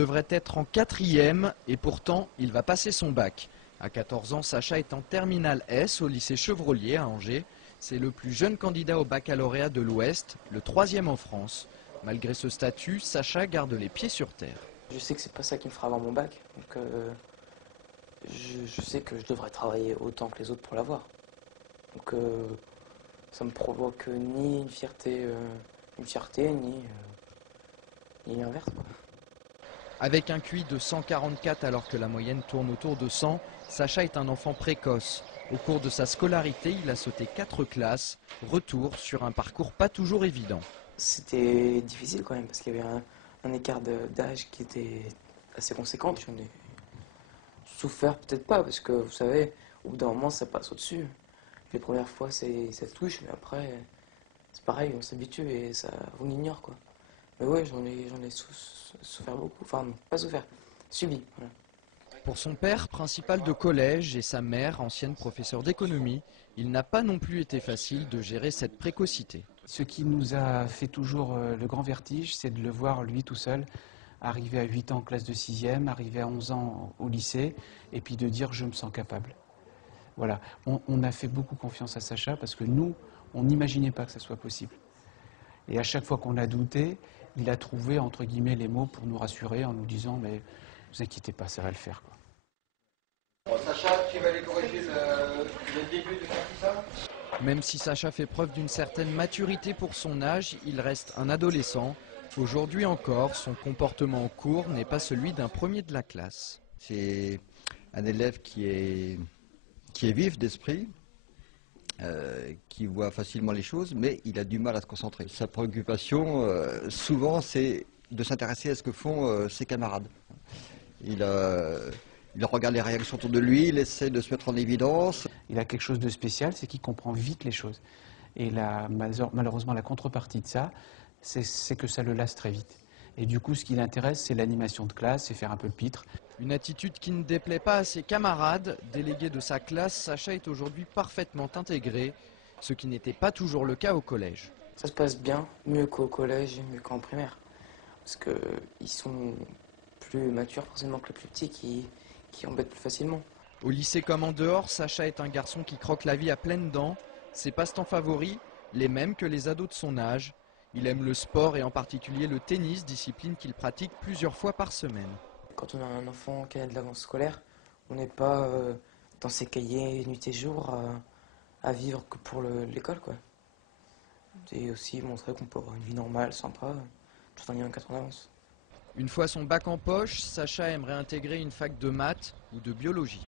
devrait être en 4e et pourtant il va passer son bac. À 14 ans, Sacha est en terminale S au lycée Chevrollier à Angers. C'est le plus jeune candidat au baccalauréat de l'Ouest, le 3e en France. Malgré ce statut, Sacha garde les pieds sur terre. Je sais que c'est pas ça qui me fera avoir mon bac, donc je sais que je devrais travailler autant que les autres pour l'avoir. Donc ça me provoque ni une fierté, ni l'inverse, quoi. Avec un QI de 144 alors que la moyenne tourne autour de 100, Sacha est un enfant précoce. Au cours de sa scolarité, il a sauté 4 classes. Retour sur un parcours pas toujours évident. C'était difficile quand même parce qu'il y avait un écart d'âge qui était assez conséquent. J'en ai souffert peut-être pas parce que vous savez, au bout d'un moment ça passe au-dessus. Les premières fois ça touche, mais après c'est pareil, on s'habitue et ça on ignore quoi. Mais ouais, j'en ai souffert beaucoup. Enfin non, pas souffert, subi. Voilà. Pour son père, principal de collège, et sa mère, ancienne professeure d'économie, il n'a pas non plus été facile de gérer cette précocité. Ce qui nous a fait toujours le grand vertige, c'est de le voir lui tout seul, arriver à 8 ans en classe de 6e, arriver à 11 ans au lycée, et puis de dire je me sens capable. Voilà, on a fait beaucoup confiance à Sacha parce que nous, on n'imaginait pas que ça soit possible. Et à chaque fois qu'on a douté, il a trouvé entre guillemets les mots pour nous rassurer en nous disant mais ne vous inquiétez pas, ça va le faire, quoi. Bon, Sacha, tu vas aller corriger le début du ça. Même si Sacha fait preuve d'une certaine maturité pour son âge, il reste un adolescent. Aujourd'hui encore, son comportement en cours n'est pas celui d'un premier de la classe. C'est un élève qui est vif d'esprit, qui voit facilement les choses, mais il a du mal à se concentrer. Sa préoccupation, souvent, c'est de s'intéresser à ce que font ses camarades. Il regarde les réactions autour de lui, il essaie de se mettre en évidence. Il a quelque chose de spécial, c'est qu'il comprend vite les choses. Et malheureusement, la contrepartie de ça, c'est que ça le lasse très vite. Et du coup, ce qui l'intéresse, c'est l'animation de classe, c'est faire un peu le pitre. Une attitude qui ne déplaît pas à ses camarades. Délégué de sa classe, Sacha est aujourd'hui parfaitement intégré, ce qui n'était pas toujours le cas au collège. Ça se passe bien, mieux qu'au collège et mieux qu'en primaire. Parce qu'ils sont plus matures forcément que les plus petits qui embêtent plus facilement. Au lycée comme en dehors, Sacha est un garçon qui croque la vie à pleines dents. Ses passe-temps favoris, les mêmes que les ados de son âge. Il aime le sport et en particulier le tennis, discipline qu'il pratique plusieurs fois par semaine. Quand on a un enfant qui a de l'avance scolaire, on n'est pas dans ses cahiers nuit et jour à vivre que pour l'école, quoi. Et aussi montrer qu'on peut avoir une vie normale, sympa, tout en ayant 4 ans d'avance. Une fois son bac en poche, Sacha aimerait intégrer une fac de maths ou de biologie.